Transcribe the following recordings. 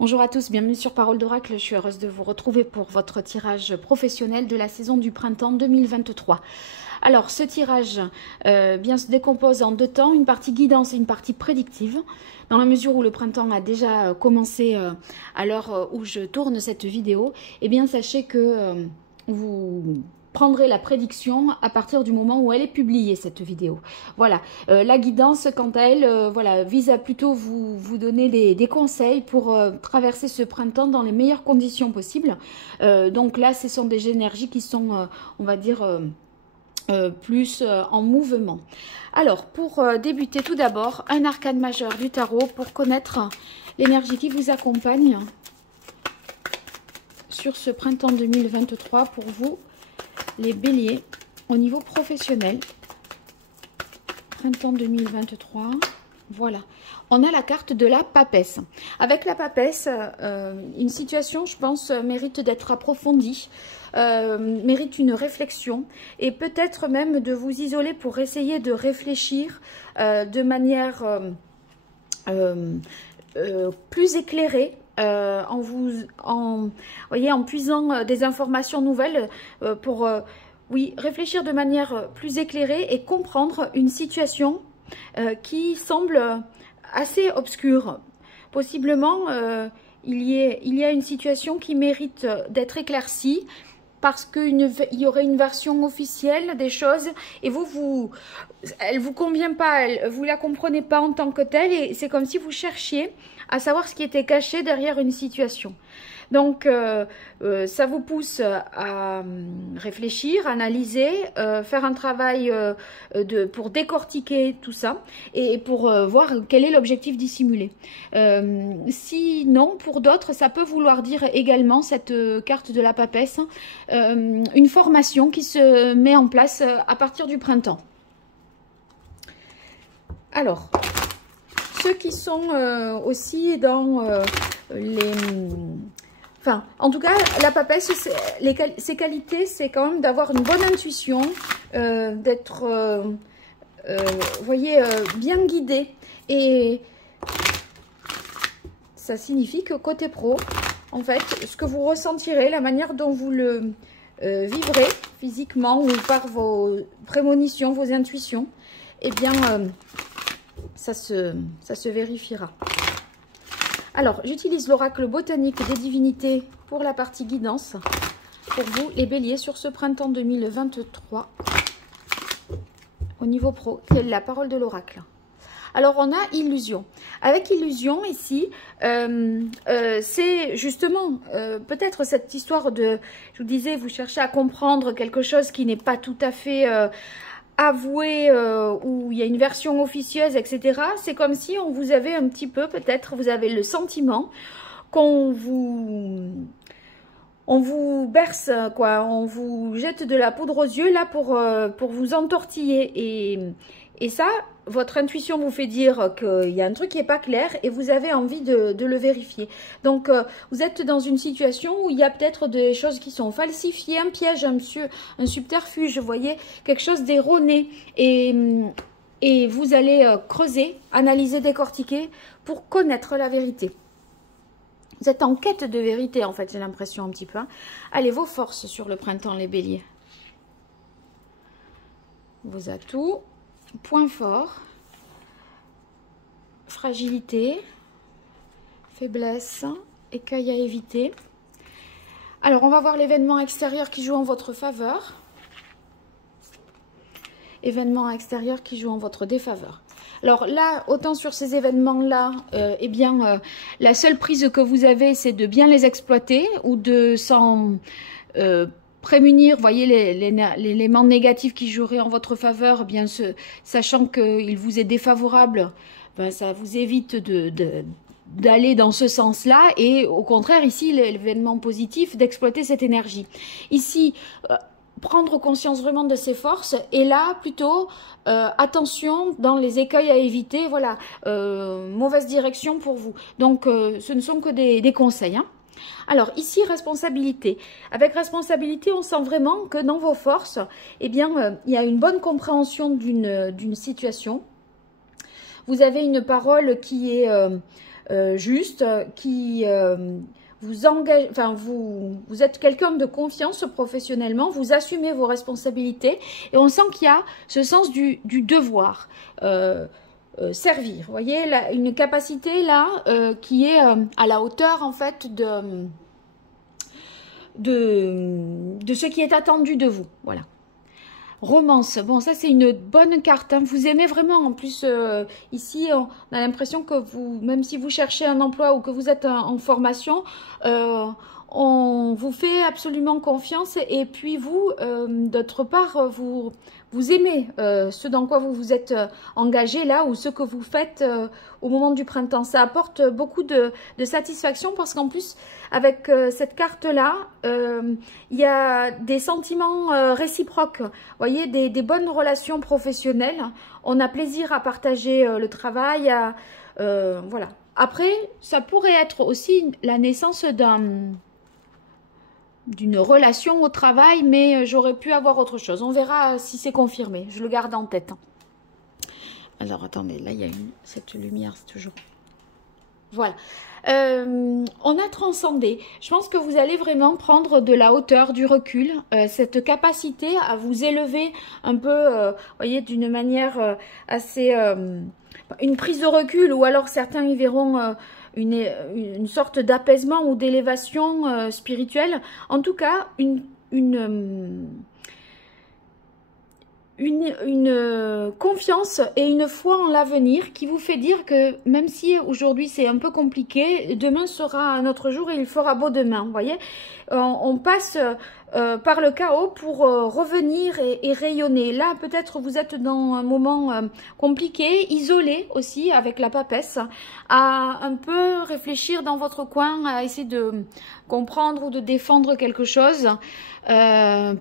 Bonjour à tous, bienvenue sur Parole d'Oracle. Je suis heureuse de vous retrouver pour votre tirage professionnel de la saison du printemps 2023. Alors, ce tirage bien se décompose en deux temps, une partie guidance et une partie prédictive. Dans la mesure où le printemps a déjà commencé à l'heure où je tourne cette vidéo, eh bien sachez que vous prendrez la prédiction à partir du moment où elle est publiée, cette vidéo. Voilà, la guidance, quant à elle, voilà, vise à plutôt vous donner des conseils pour traverser ce printemps dans les meilleures conditions possibles. Donc là, ce sont des énergies qui sont, on va dire, plus en mouvement. Alors, pour débuter, tout d'abord, un arcane majeur du tarot pour connaître l'énergie qui vous accompagne sur ce printemps 2023 pour vous, les béliers, au niveau professionnel. Printemps 2023, voilà. On a la carte de la papesse. Avec la papesse, une situation, je pense, mérite d'être approfondie, mérite une réflexion et peut-être même de vous isoler pour essayer de réfléchir de manière plus éclairée, en puisant des informations nouvelles pour oui, réfléchir de manière plus éclairée et comprendre une situation qui semble assez obscure. Possiblement, il y a une situation qui mérite d'être éclaircie parce qu'il y aurait une version officielle des choses et elle vous convient pas, vous la comprenez pas en tant que telle et c'est comme si vous cherchiez à savoir ce qui était caché derrière une situation. Donc, ça vous pousse à réfléchir, analyser, faire un travail pour décortiquer tout ça et pour voir quel est l'objectif dissimulé. Sinon, pour d'autres, ça peut vouloir dire également, cette carte de la papesse, une formation qui se met en place à partir du printemps. Alors, ceux qui sont aussi dans les... Enfin, en tout cas, la papesse, ses qualités, c'est quand même d'avoir une bonne intuition, d'être, vous voyez, bien guidé. Et ça signifie que côté pro, en fait, ce que vous ressentirez, la manière dont vous le vivrez physiquement ou par vos prémonitions, vos intuitions, eh bien, ça se vérifiera. Alors, j'utilise l'oracle botanique des divinités pour la partie guidance. Pour vous, les béliers, sur ce printemps 2023, au niveau pro, quelle est la parole de l'oracle? Alors, on a illusion. Avec illusion, ici, c'est justement peut-être cette histoire de, je vous disais, vous cherchez à comprendre quelque chose qui n'est pas tout à fait... avoué où il y a une version officieuse, etc. C'est comme si on vous avait un petit peu, peut-être, vous avez le sentiment qu'on vous berce, quoi, on vous jette de la poudre aux yeux, là, pour vous entortiller. Et ça, votre intuition vous fait dire qu'il y a un truc qui n'est pas clair et vous avez envie de le vérifier. Donc, vous êtes dans une situation où il y a peut-être des choses qui sont falsifiées, un piège, un subterfuge, vous voyez, quelque chose d'erroné. Et vous allez creuser, analyser, décortiquer pour connaître la vérité. Vous êtes en quête de vérité, en fait, j'ai l'impression un petit peu. Hein. Allez, vos forces sur le printemps, les béliers. Vos atouts. Point fort, fragilité, faiblesse, écueil à éviter. Alors, on va voir l'événement extérieur qui joue en votre faveur. Événement extérieur qui joue en votre défaveur. Alors là, autant sur ces événements-là, eh bien, la seule prise que vous avez, c'est de bien les exploiter ou de s'en... prémunir, voyez, l'élément négatif qui jouerait en votre faveur, bien sachant qu'il vous est défavorable, ben, ça vous évite d'aller dans ce sens-là. Et au contraire, ici, l'événement positif, d'exploiter cette énergie. Ici, prendre conscience vraiment de ses forces. Et là, plutôt, attention dans les écueils à éviter. Voilà, mauvaise direction pour vous. Donc, ce ne sont que des conseils, hein. Alors, ici, responsabilité. Avec responsabilité, on sent vraiment que dans vos forces, eh bien, il y a une bonne compréhension d'une situation. Vous avez une parole qui est juste, qui vous engage, enfin vous êtes quelqu'un de confiance professionnellement, vous assumez vos responsabilités et on sent qu'il y a ce sens du devoir. Servir, vous voyez, là, une capacité là qui est à la hauteur en fait de ce qui est attendu de vous, voilà. Romance, bon ça c'est une bonne carte, hein. Vous aimez vraiment, en plus ici on a l'impression que vous, même si vous cherchez un emploi ou que vous êtes en formation, on vous fait absolument confiance et puis vous, d'autre part, vous aimez ce dans quoi vous vous êtes engagé là ou ce que vous faites au moment du printemps. Ça apporte beaucoup de satisfaction parce qu'en plus, avec cette carte-là, il y a des sentiments réciproques. Vous voyez, des bonnes relations professionnelles. On a plaisir à partager le travail. Voilà. Après, ça pourrait être aussi la naissance d'une relation au travail, mais j'aurais pu avoir autre chose. On verra si c'est confirmé. Je le garde en tête. Alors, attendez, là, il y a cette lumière, c'est toujours... Voilà. On a transcendé. Je pense que vous allez vraiment prendre de la hauteur, du recul, cette capacité à vous élever un peu, voyez, d'une manière assez... une prise de recul, ou alors certains y verront... une sorte d'apaisement ou d'élévation spirituelle. En tout cas, une confiance et une foi en l'avenir qui vous fait dire que même si aujourd'hui c'est un peu compliqué, demain sera un autre jour et il fera beau demain. Vous voyez, on passe par le chaos pour revenir et rayonner. Là, peut-être vous êtes dans un moment compliqué, isolé aussi avec la papesse, à un peu réfléchir dans votre coin, à essayer de comprendre ou de défendre quelque chose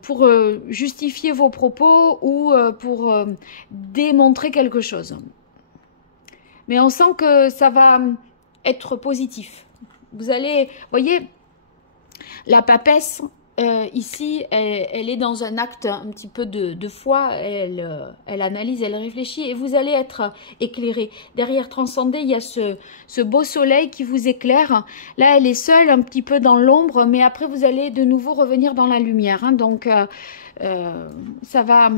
pour justifier vos propos ou pour démontrer quelque chose. Mais on sent que ça va être positif. Vous allez, voyez, la papesse, ici, elle est dans un acte un petit peu de foi, elle analyse, elle réfléchit et vous allez être éclairé. Derrière Transcendé, il y a ce beau soleil qui vous éclaire. Là, elle est seule, un petit peu dans l'ombre, mais après, vous allez de nouveau revenir dans la lumière. Hein. Donc, ça va...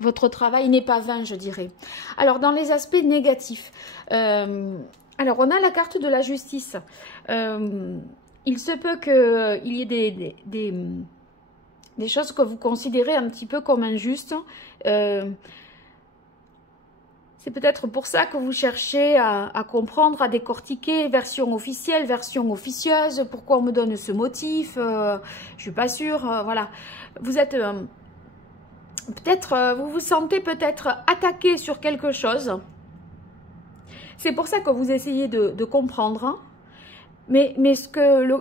Votre travail n'est pas vain, je dirais. Alors, dans les aspects négatifs, alors, on a la carte de la justice. Il se peut qu'il y ait des choses que vous considérez un petit peu comme injustes. C'est peut-être pour ça que vous cherchez à comprendre, à décortiquer, version officielle, version officieuse, pourquoi on me donne ce motif, je ne suis pas sûre, voilà. Vous êtes... peut-être, vous vous sentez peut-être attaqué sur quelque chose. C'est pour ça que vous essayez de comprendre, hein. Mais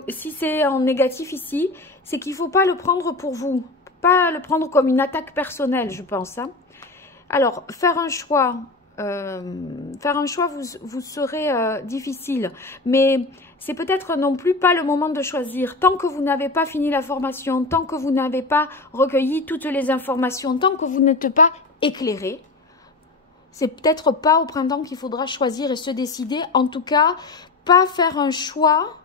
si c'est en négatif ici, c'est qu'il ne faut pas le prendre pour vous. Pas le prendre comme une attaque personnelle, je pense. Hein. Alors, faire un choix vous serez difficile. Mais c'est peut-être non plus pas le moment de choisir. Tant que vous n'avez pas fini la formation, tant que vous n'avez pas recueilli toutes les informations, tant que vous n'êtes pas éclairé, c'est peut-être pas au printemps qu'il faudra choisir et se décider. En tout cas... pas faire un choix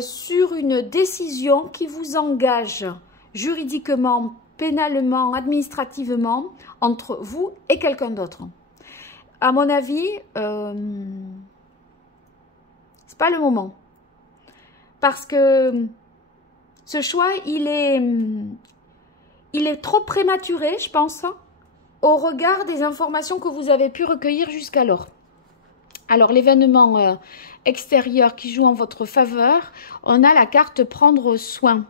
sur une décision qui vous engage juridiquement, pénalement, administrativement entre vous et quelqu'un d'autre. À mon avis, c'est pas le moment. Parce que ce choix, il est trop prématuré, je pense, au regard des informations que vous avez pu recueillir jusqu'alors. Alors, l'événement extérieur qui joue en votre faveur, on a la carte prendre soin.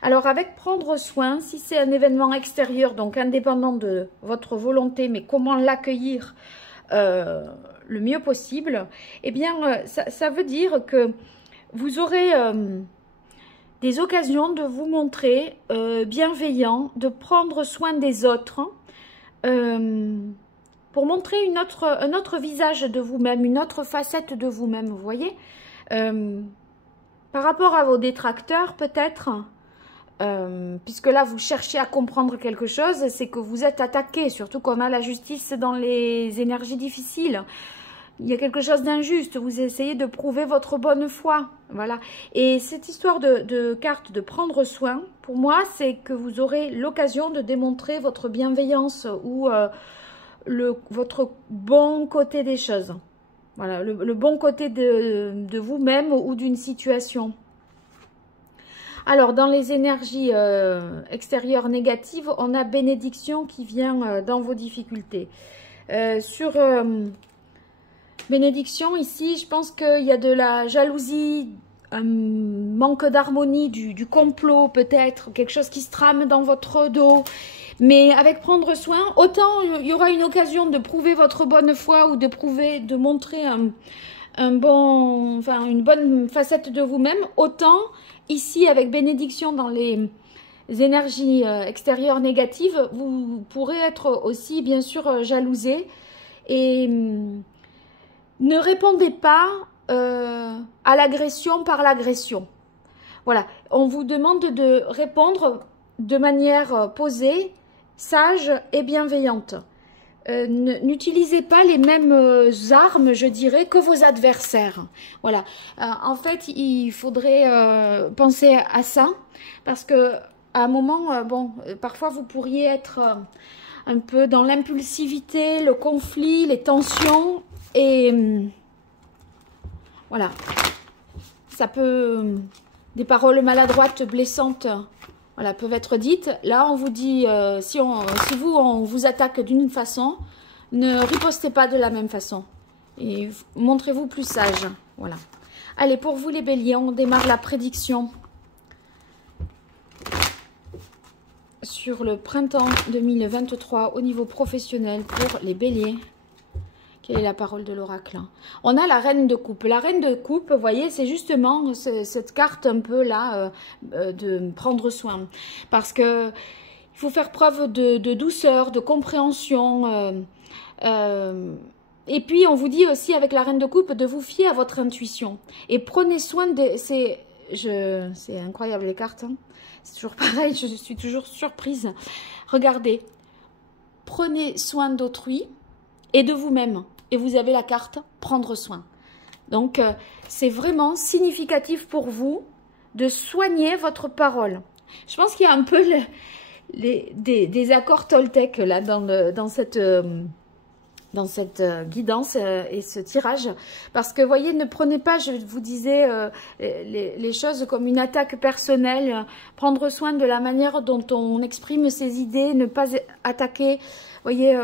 Alors, avec prendre soin, si c'est un événement extérieur, donc indépendant de votre volonté, mais comment l'accueillir le mieux possible, eh bien, ça veut dire que vous aurez des occasions de vous montrer bienveillant, de prendre soin des autres, pour montrer un autre visage de vous-même, une autre facette de vous-même, vous voyez. Par rapport à vos détracteurs, peut-être, puisque là, vous cherchez à comprendre quelque chose, c'est que vous êtes attaqué, surtout qu'on a la justice dans les énergies difficiles. il y a quelque chose d'injuste, vous essayez de prouver votre bonne foi, voilà. Et cette histoire de carte de prendre soin, pour moi, c'est que vous aurez l'occasion de démontrer votre bienveillance ou votre bon côté des choses. Voilà, le bon côté de vous-même ou d'une situation. Alors, dans les énergies extérieures négatives, on a bénédiction qui vient dans vos difficultés. Sur bénédiction, ici, je pense qu'il y a de la jalousie, un manque d'harmonie, du complot peut-être, quelque chose qui se trame dans votre dos. Mais avec prendre soin, autant il y aura une occasion de prouver votre bonne foi ou de montrer une bonne facette de vous-même, autant ici avec bénédiction dans les énergies extérieures négatives, vous pourrez être aussi bien sûr jalousé et ne répondez pas à l'agression par l'agression. Voilà, on vous demande de répondre de manière posée, sage et bienveillante. N'utilisez pas les mêmes armes, je dirais, que vos adversaires. Voilà. En fait, il faudrait penser à ça, parce que à un moment, parfois vous pourriez être un peu dans l'impulsivité, le conflit, les tensions, et voilà. Ça peut, des paroles maladroites, blessantes, voilà, peuvent être dites. Là, on vous dit, si on vous attaque d'une façon, ne ripostez pas de la même façon. Et montrez-vous plus sage. Voilà. Allez, pour vous les béliers, on démarre la prédiction sur le printemps 2023 au niveau professionnel pour les béliers. Quelle est la parole de l'oracle? On a la reine de coupe. La reine de coupe, vous voyez, c'est justement cette carte un peu là de prendre soin. Parce que il faut faire preuve de douceur, de compréhension. Et puis, on vous dit aussi avec la reine de coupe de vous fier à votre intuition. Et prenez soin de... C'est incroyable les cartes. Hein, c'est toujours pareil, je suis toujours surprise. Regardez. Prenez soin d'autrui et de vous-même. Et vous avez la carte prendre soin. Donc, c'est vraiment significatif pour vous de soigner votre parole. Je pense qu'il y a un peu des accords Toltec là dans cette guidance et ce tirage. Parce que, vous voyez, ne prenez pas, je vous disais, les choses comme une attaque personnelle. Prendre soin de la manière dont on exprime ses idées, ne pas attaquer, vous voyez...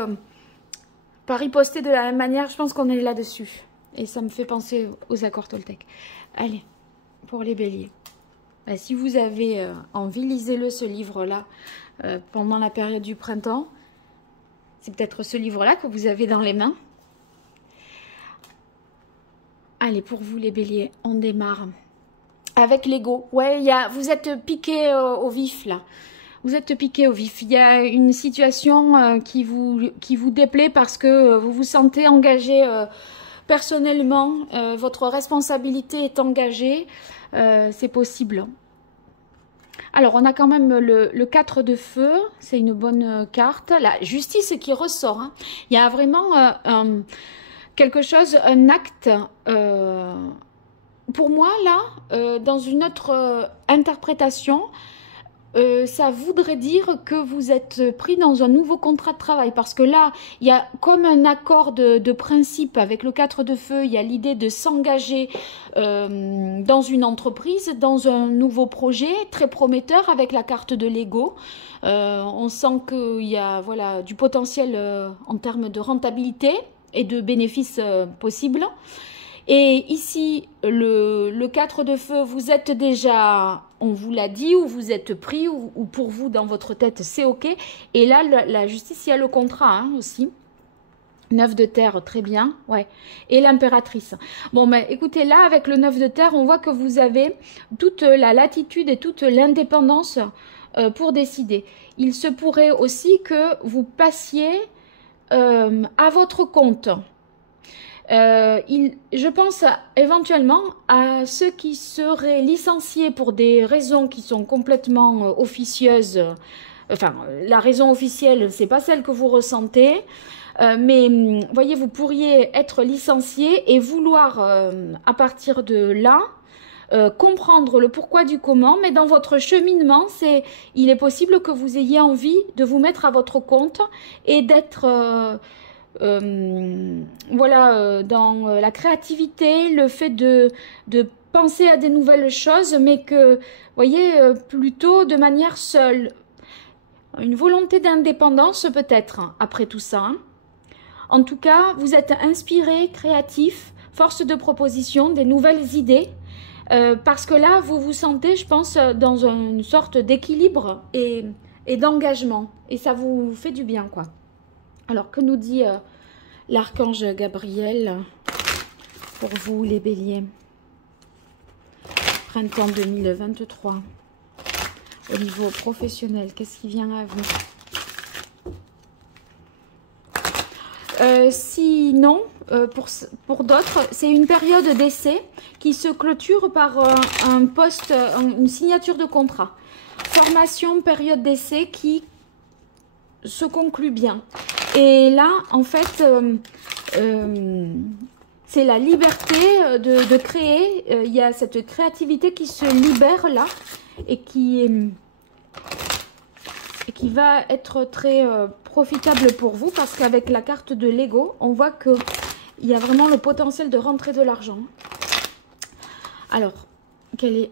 Pas riposter de la même manière, je pense qu'on est là-dessus. Et ça me fait penser aux accords Toltec. Allez, pour les béliers. Ben, si vous avez envie, lisez-le ce livre-là pendant la période du printemps. C'est peut-être ce livre-là que vous avez dans les mains. Allez, pour vous les béliers, on démarre. Avec l'ego. Ouais, vous êtes piqué au vif là. Vous êtes piqué au vif. Il y a une situation qui vous déplaît parce que vous vous sentez engagé personnellement. Votre responsabilité est engagée. C'est possible. Alors, on a quand même le 4 de feu. C'est une bonne carte. La justice qui ressort. Hein. Il y a vraiment quelque chose, un acte... pour moi, là, dans une autre interprétation... ça voudrait dire que vous êtes pris dans un nouveau contrat de travail. Parce que là, il y a comme un accord de principe avec le 4 de feu. Il y a l'idée de s'engager dans une entreprise, dans un nouveau projet très prometteur avec la carte de l'ego. On sent qu'il y a voilà, du potentiel en termes de rentabilité et de bénéfices possibles. Et ici, le 4 de feu, vous êtes déjà, on vous l'a dit, ou vous êtes pris, ou pour vous, dans votre tête, c'est OK. Et là, la justice, il y a le contrat hein, aussi. 9 de terre, très bien, ouais. Et l'impératrice. Bon, ben, écoutez, là, avec le 9 de terre, on voit que vous avez toute la latitude et toute l'indépendance pour décider. Il se pourrait aussi que vous passiez à votre compte. Je pense éventuellement à ceux qui seraient licenciés pour des raisons qui sont complètement officieuses. Enfin, la raison officielle, c'est pas celle que vous ressentez. Mais voyez, vous pourriez être licencié et vouloir, à partir de là, comprendre le pourquoi du comment, mais dans votre cheminement, il est possible que vous ayez envie de vous mettre à votre compte et d'être voilà, dans la créativité, le fait de penser à des nouvelles choses, mais que, voyez, plutôt de manière seule. Une volonté d'indépendance peut-être, après tout ça. Hein. En tout cas, vous êtes inspiré, créatif, force de proposition, des nouvelles idées, parce que là, vous vous sentez, je pense, dans une sorte d'équilibre et d'engagement. Et ça vous fait du bien, quoi. Alors, que nous dit l'archange Gabriel pour vous, les béliers? Printemps 2023. Au niveau professionnel, qu'est-ce qui vient à vous? Sinon, pour d'autres, c'est une période d'essai qui se clôture par un poste, une signature de contrat. Formation, période d'essai qui se conclut bien. Et là, en fait, c'est la liberté de créer. Il y a cette créativité qui se libère là et qui va être très profitable pour vous parce qu'avec la carte de l'ego, on voit qu'il y a vraiment le potentiel de rentrer de l'argent. Alors, quelle est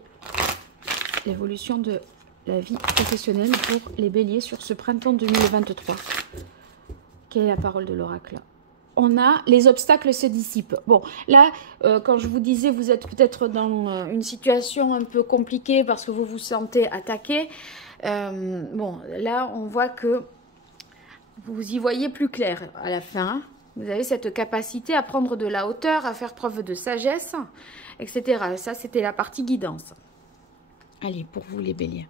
l'évolution de la vie professionnelle pour les béliers sur ce printemps 2023? Quelle est la parole de l'oracle? On a les obstacles se dissipent. Bon, là, quand je vous disais, vous êtes peut-être dans une situation un peu compliquée parce que vous vous sentez attaqué. Bon, là, on voit que vous y voyez plus clair à la fin. Vous avez cette capacité à prendre de la hauteur, à faire preuve de sagesse, etc. Ça, c'était la partie guidance. Allez, pour vous, les béliers.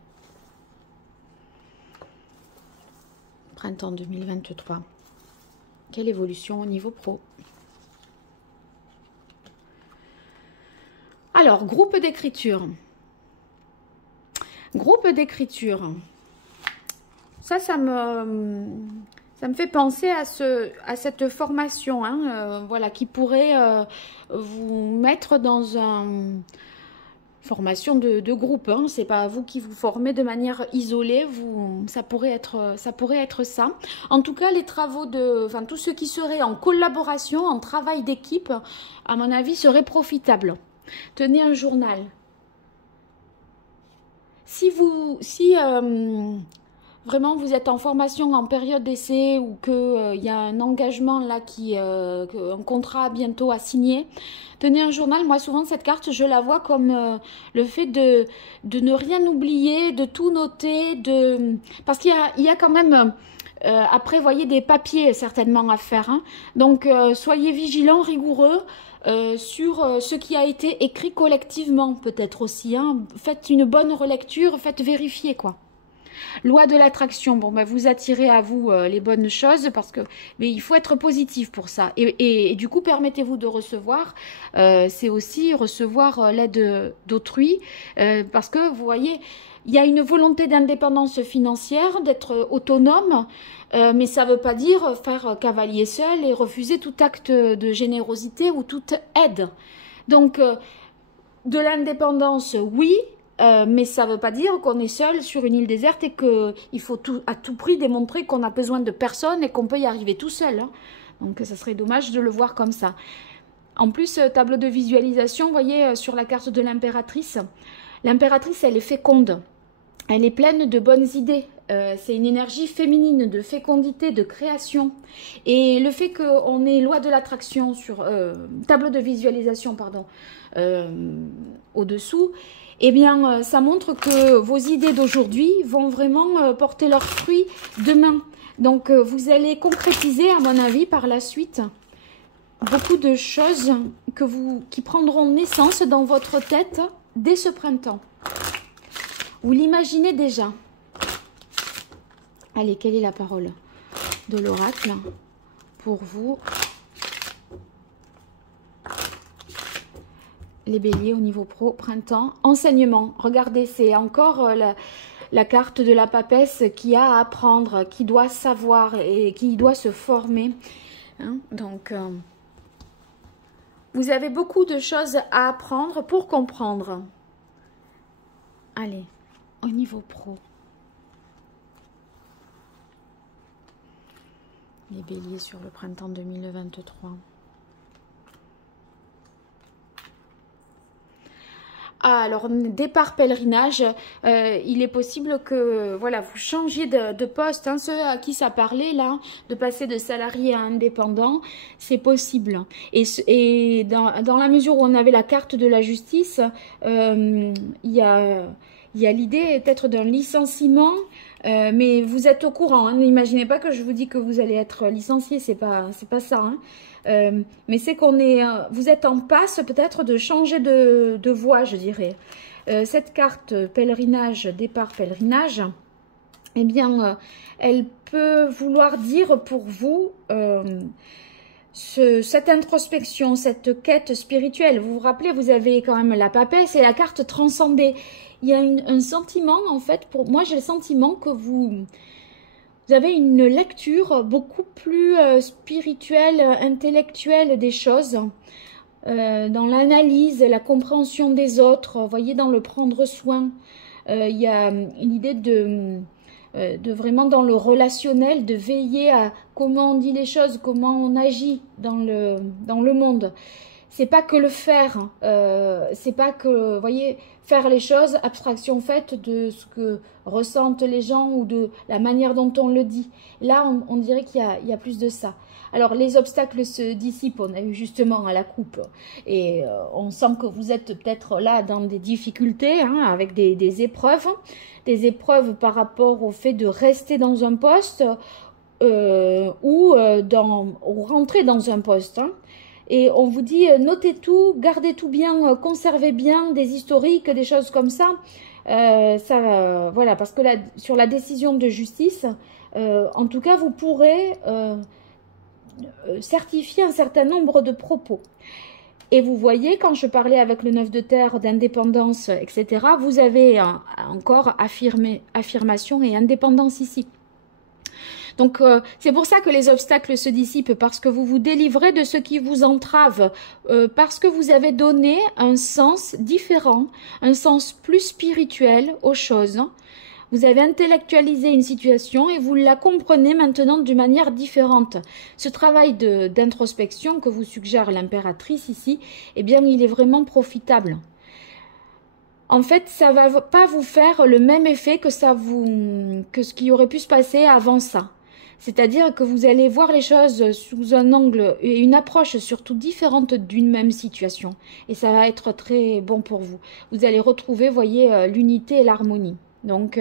Printemps 2023. Quelle évolution au niveau pro? Alors, groupe d'écriture. Groupe d'écriture. Ça me fait penser à cette formation, hein, voilà, qui pourrait vous mettre dans une formation de groupe. Hein. C'est pas vous qui vous formez de manière isolée. Ça pourrait être ça. En tout cas, les travaux tous ceux qui seraient en collaboration, en travail d'équipe, à mon avis, seraient profitables. Tenez un journal. Si vraiment vous êtes en formation en période d'essai ou qu'il y a un engagement là, un contrat bientôt à signer, tenez un journal. Moi souvent cette carte je la vois comme le fait de ne rien oublier, de tout noter, parce qu'il y a quand même après voyez des papiers certainement à faire. Hein. Donc soyez vigilants, rigoureux. Sur ce qui a été écrit collectivement peut-être aussi. Hein. Faites une bonne relecture, faites vérifier quoi. Loi de l'attraction, bon ben vous attirez à vous les bonnes choses parce que mais il faut être positif pour ça et du coup permettez-vous de recevoir, c'est aussi recevoir l'aide d'autrui parce que vous voyez il y a une volonté d'indépendance financière, d'être autonome, mais ça ne veut pas dire faire cavalier seul et refuser tout acte de générosité ou toute aide. Donc de l'indépendance oui. Mais ça ne veut pas dire qu'on est seul sur une île déserte et qu'il faut à tout prix démontrer qu'on a besoin de personne et qu'on peut y arriver tout seul. Hein. Donc ça serait dommage de le voir comme ça. En plus, tableau de visualisation, vous voyez sur la carte de l'impératrice. L'impératrice, elle est féconde. Elle est pleine de bonnes idées. C'est une énergie féminine de fécondité, de création. Et le fait qu'on ait loi de l'attraction sur tableau de visualisation, pardon, au-dessous, eh bien, ça montre que vos idées d'aujourd'hui vont vraiment porter leurs fruits demain. Donc, vous allez concrétiser, à mon avis, par la suite, beaucoup de choses qui prendront naissance dans votre tête dès ce printemps. Vous l'imaginez déjà. Allez, quelle est la parole de l'oracle pour vous, les béliers au niveau pro, printemps, enseignement. Regardez, c'est encore la carte de la papesse qui a à apprendre, qui doit savoir et qui doit se former. Hein? Donc, vous avez beaucoup de choses à apprendre pour comprendre. Allez, au niveau pro. Les béliers sur le printemps 2023. Ah, alors, départ pèlerinage, il est possible que voilà, vous changiez de poste. Hein, ceux à qui ça parlait, là, de passer de salarié à indépendant, c'est possible. Et dans la mesure où on avait la carte de la justice, il y a l'idée peut-être d'un licenciement, mais vous êtes au courant. Hein, n'imaginez pas que je vous dis que vous allez être licencié, c'est pas ça. Hein. Mais c'est qu'on est, vous êtes en passe peut-être de changer de voie, je dirais. Cette carte pèlerinage, départ pèlerinage, eh bien, elle peut vouloir dire pour vous cette introspection, cette quête spirituelle. Vous vous rappelez, vous avez quand même la papesse et la carte transcendée. Il y a un sentiment, en fait, pour moi j'ai le sentiment que vous avez une lecture beaucoup plus spirituelle, intellectuelle des choses, dans l'analyse, la compréhension des autres, vous voyez, dans le prendre soin. Il y a une idée de vraiment dans le relationnel, de veiller à comment on dit les choses, comment on agit dans le monde. C'est pas que le faire, c'est pas que, vous voyez, faire les choses, abstraction faite de ce que ressentent les gens ou de la manière dont on le dit. Là, on dirait qu'il y a plus de ça. Alors, les obstacles se dissipent, on a eu justement à la coupe, et on sent que vous êtes peut-être là dans des difficultés, hein, avec des épreuves par rapport au fait de rester dans un poste ou rentrer dans un poste, hein. Et on vous dit, notez tout, gardez tout bien, conservez bien des historiques, des choses comme ça. Voilà, parce que là, sur la décision de justice, en tout cas, vous pourrez certifier un certain nombre de propos. Et vous voyez, quand je parlais avec le 9 de terre d'indépendance, etc., vous avez encore affirmation et indépendance ici. Donc, c'est pour ça que les obstacles se dissipent, parce que vous vous délivrez de ce qui vous entrave, parce que vous avez donné un sens différent, un sens plus spirituel aux choses. Vous avez intellectualisé une situation et vous la comprenez maintenant d'une manière différente. Ce travail d'introspection que vous suggère l'impératrice ici, eh bien, il est vraiment profitable. En fait, ça ne va pas vous faire le même effet que ce qui aurait pu se passer avant ça. C'est-à-dire que vous allez voir les choses sous un angle et une approche surtout différente d'une même situation. Et ça va être très bon pour vous. Vous allez retrouver, vous voyez, l'unité et l'harmonie. Donc,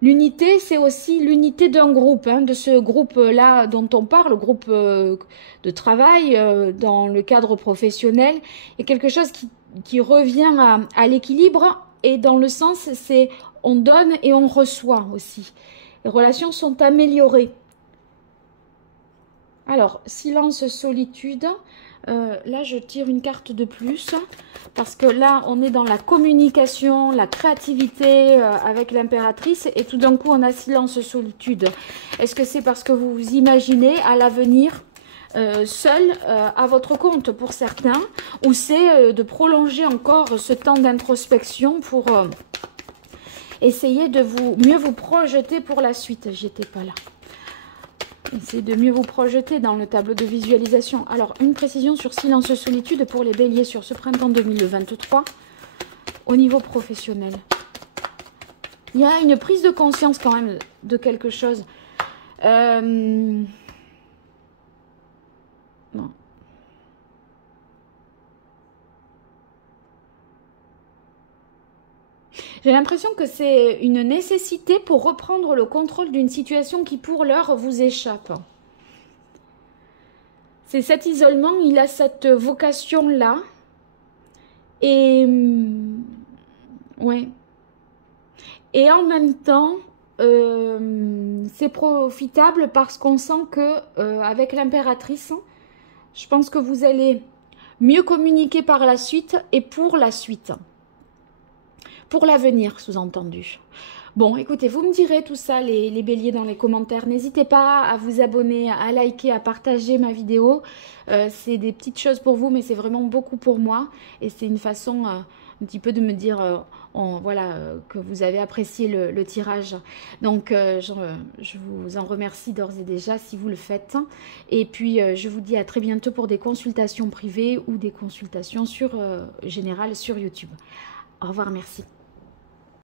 l'unité, c'est aussi l'unité d'un groupe, hein, de ce groupe-là dont on parle, le groupe de travail dans le cadre professionnel. Il y a quelque chose qui revient à l'équilibre, et dans le sens, c'est on donne et on reçoit aussi. Les relations sont améliorées. Alors, silence, solitude. Là, je tire une carte de plus, parce que là, on est dans la communication, la créativité avec l'impératrice, et tout d'un coup, on a silence, solitude. Est-ce que c'est parce que vous vous imaginez à l'avenir seul à votre compte pour certains, ou c'est de prolonger encore ce temps d'introspection pour essayer de mieux vous projeter pour la suite. J'étais pas là. Essayez de mieux vous projeter dans le tableau de visualisation. Alors, une précision sur silence solitude pour les béliers sur ce printemps 2023 au niveau professionnel. Il y a une prise de conscience quand même de quelque chose. Non. J'ai l'impression que c'est une nécessité pour reprendre le contrôle d'une situation qui, pour l'heure, vous échappe. C'est cet isolement, il a cette vocation-là. Et... ouais. Et en même temps, c'est profitable parce qu'on sent que, avec l'impératrice, je pense que vous allez mieux communiquer par la suite et pour la suite. pour l'avenir, sous-entendu. Bon, écoutez, vous me direz tout ça, les béliers, dans les commentaires. N'hésitez pas à vous abonner, à liker, à partager ma vidéo. C'est des petites choses pour vous, mais c'est vraiment beaucoup pour moi. Et c'est une façon un petit peu de me dire, voilà, que vous avez apprécié le tirage. Donc, je vous en remercie d'ores et déjà si vous le faites. Et puis, je vous dis à très bientôt pour des consultations privées ou des consultations générales sur YouTube. Au revoir, merci.